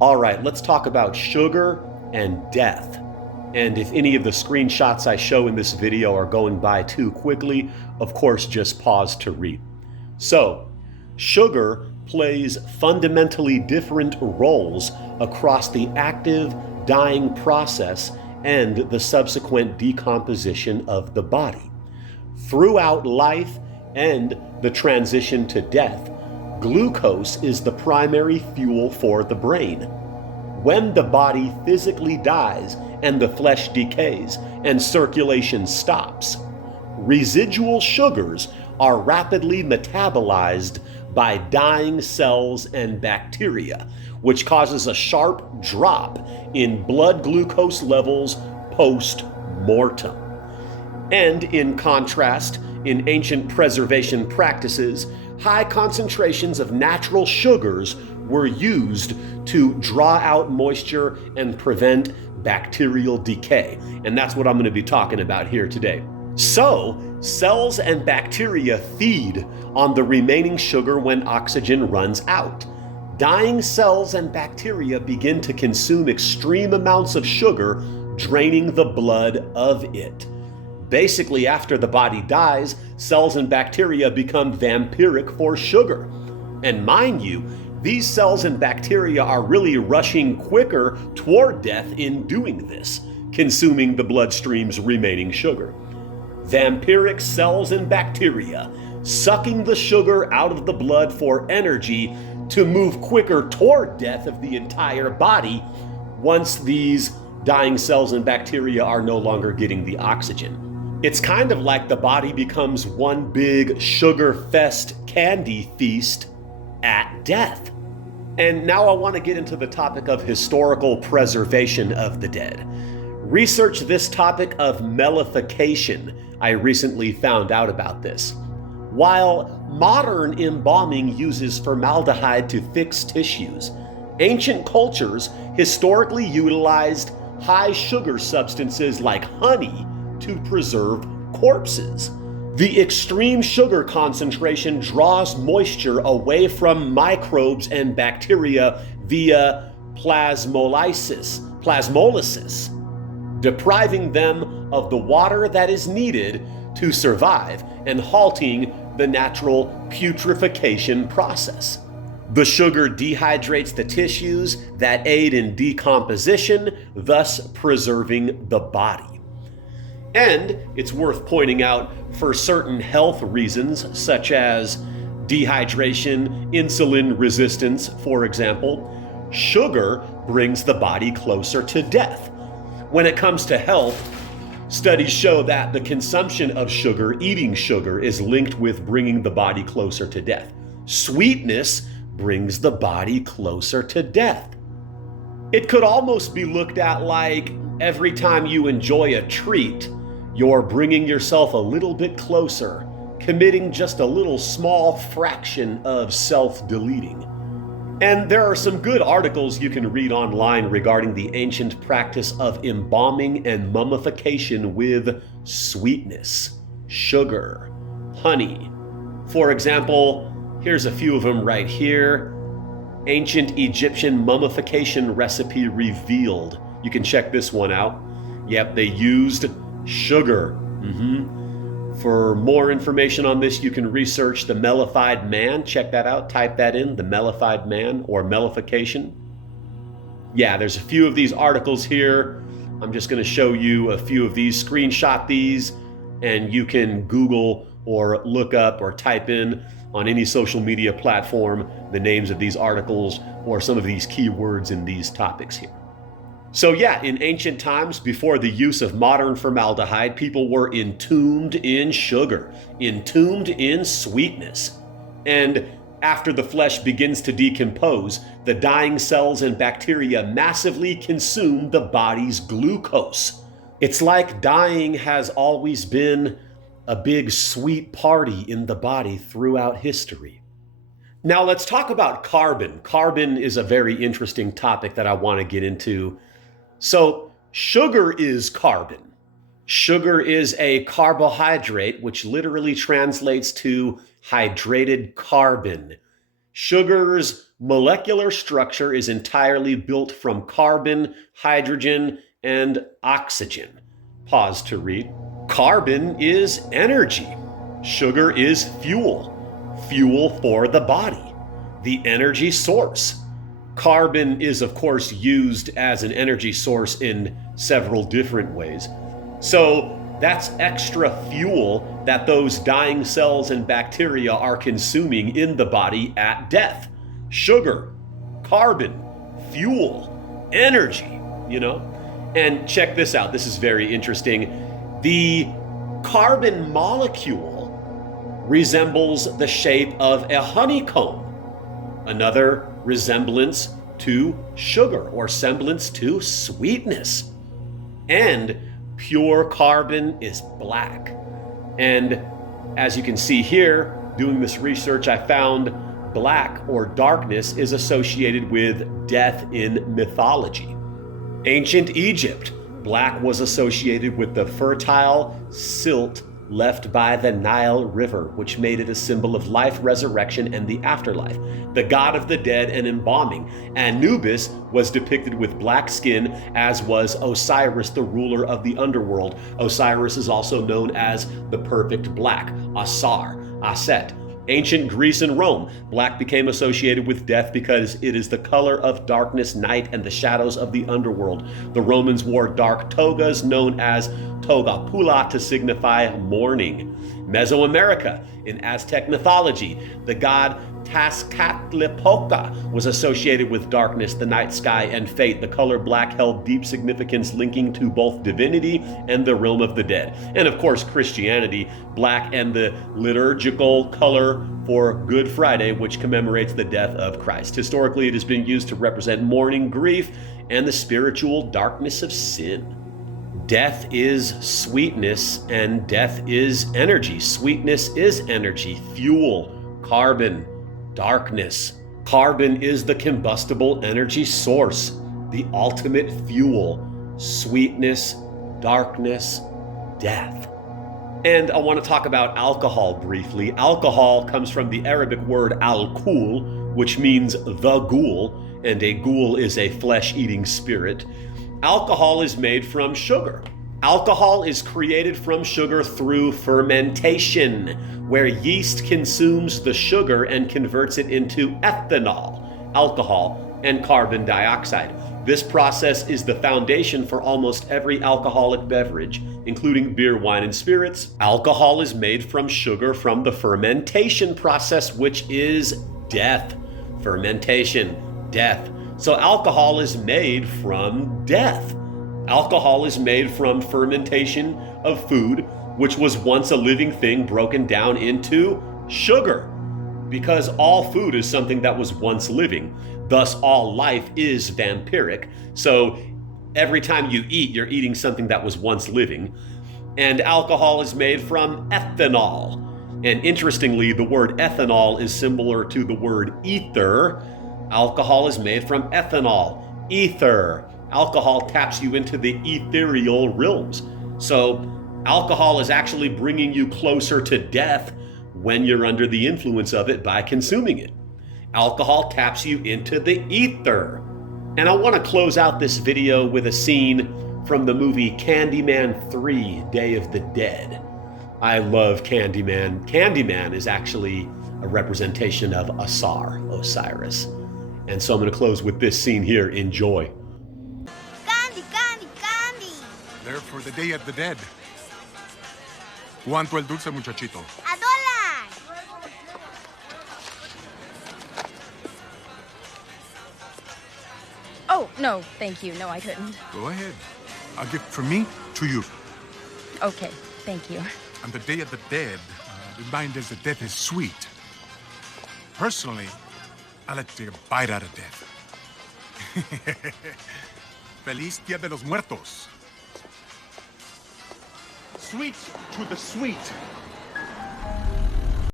All right, let's talk about sugar and death. And if any of the screenshots I show in this video are going by too quickly, of course, just pause to read. So, sugar plays fundamentally different roles across the active dying process and the subsequent decomposition of the body. Throughout life and the transition to death, glucose is the primary fuel for the brain. When the body physically dies and the flesh decays and circulation stops, residual sugars are rapidly metabolized by dying cells and bacteria, which causes a sharp drop in blood glucose levels post-mortem. And in contrast, in ancient preservation practices, high concentrations of natural sugars were used to draw out moisture and prevent bacterial decay. And that's what I'm going to be talking about here today. So, cells and bacteria feed on the remaining sugar when oxygen runs out. Dying cells and bacteria begin to consume extreme amounts of sugar, draining the blood of it. Basically, after the body dies, cells and bacteria become vampiric for sugar. And mind you, these cells and bacteria are really rushing quicker toward death in doing this, consuming the bloodstream's remaining sugar. Vampiric cells and bacteria sucking the sugar out of the blood for energy to move quicker toward death of the entire body once these dying cells and bacteria are no longer getting the oxygen. It's kind of like the body becomes one big sugar fest candy feast at death. And now I want to get into the topic of historical preservation of the dead. Research this topic of mellification. I recently found out about this. While modern embalming uses formaldehyde to fix tissues, ancient cultures historically utilized high sugar substances like honey to preserve corpses. The extreme sugar concentration draws moisture away from microbes and bacteria via plasmolysis, depriving them of the water that is needed to survive and halting the natural putrefaction process. The sugar dehydrates the tissues that aid in decomposition, thus preserving the body. And it's worth pointing out, for certain health reasons, such as dehydration, insulin resistance, for example, sugar brings the body closer to death. When it comes to health, studies show that the consumption of sugar, eating sugar, is linked with bringing the body closer to death. Sweetness brings the body closer to death. It could almost be looked at like every time you enjoy a treat, you're bringing yourself a little bit closer, committing just a little small fraction of self-deleting. And there are some good articles you can read online regarding the ancient practice of embalming and mummification with sweetness, sugar, honey. For example, here's a few of them right here. Ancient Egyptian mummification recipe revealed. You can check this one out. Yep, they used sugar. For more information on this, you can research the mellified man. Check that out. Type that in, the mellified man or mellification. Yeah, there's a few of these articles here. I'm just going to show you a few of these, screenshot these, and you can Google or look up or type in on any social media platform the names of these articles or some of these keywords in these topics here. So yeah, in ancient times, before the use of modern formaldehyde, people were entombed in sugar, entombed in sweetness. And after the flesh begins to decompose, the dying cells and bacteria massively consume the body's glucose. It's like dying has always been a big sweet party in the body throughout history. Now let's talk about carbon. Carbon is a very interesting topic that I want to get into. So sugar is carbon. Sugar is a carbohydrate, which literally translates to hydrated carbon. Sugar's molecular structure is entirely built from carbon, hydrogen, and oxygen. Pause to read. Carbon is energy. Sugar is fuel. Fuel for the body, the energy source. Carbon is, of course, used as an energy source in several different ways. So that's extra fuel that those dying cells and bacteria are consuming in the body at death. Sugar, carbon, fuel, energy, And check this out. This is very interesting. The carbon molecule resembles the shape of a honeycomb. Another resemblance to sugar or semblance to sweetness. And pure carbon is black. And as you can see here, doing this research, I found black or darkness is associated with death in mythology. Ancient Egypt, black was associated with the fertile silt left by the Nile River, which made it a symbol of life, resurrection, and the afterlife. The god of the dead and embalming. Anubis was depicted with black skin, as was Osiris, the ruler of the underworld. Osiris is also known as the perfect black, Asar, Aset. Ancient Greece and Rome, black became associated with death because it is the color of darkness, night, and the shadows of the underworld. The Romans wore dark togas known as toga pula to signify mourning. Mesoamerica, in Aztec mythology, the god Tezcatlipoca was associated with darkness, the night sky, and fate. The color black held deep significance linking to both divinity and the realm of the dead. And of course, Christianity, black and the liturgical color for Good Friday, which commemorates the death of Christ. Historically, it has been used to represent mourning, grief, and the spiritual darkness of sin. Death is sweetness, and death is energy. Sweetness is energy, fuel, carbon, darkness. Carbon is the combustible energy source, the ultimate fuel. Sweetness, darkness, death. And I want to talk about alcohol briefly. Alcohol comes from the Arabic word al-kul, which means the ghoul, and a ghoul is a flesh-eating spirit. Alcohol is made from sugar. Alcohol is created from sugar through fermentation, where yeast consumes the sugar and converts it into ethanol, alcohol, and carbon dioxide. This process is the foundation for almost every alcoholic beverage, including beer, wine, and spirits. Alcohol is made from sugar from the fermentation process, which is death. Fermentation, death. So alcohol is made from death. Alcohol is made from fermentation of food, which was once a living thing broken down into sugar. Because all food is something that was once living. Thus, all life is vampiric. So every time you eat, you're eating something that was once living. And alcohol is made from ethanol. And interestingly, the word ethanol is similar to the word ether. Alcohol is made from ethanol, ether. Alcohol taps you into the ethereal realms. So alcohol is actually bringing you closer to death when you're under the influence of it by consuming it. Alcohol taps you into the ether. And I want to close out this video with a scene from the movie Candyman 3, Day of the Dead. I love Candyman. Candyman is actually a representation of Asar, Osiris. And so I'm going to close with this scene here. Enjoy. Candy, candy, candy. They're for the Day of the Dead. ¿Cuánto el dulce, muchachito? $1. Oh, no, thank you. No, I couldn't. Go ahead. A gift from me to you. Okay, thank you. On the Day of the Dead, remind us that death is sweet. Personally, I like to take a bite out of death. Feliz Dia de los Muertos. Sweet to the sweet.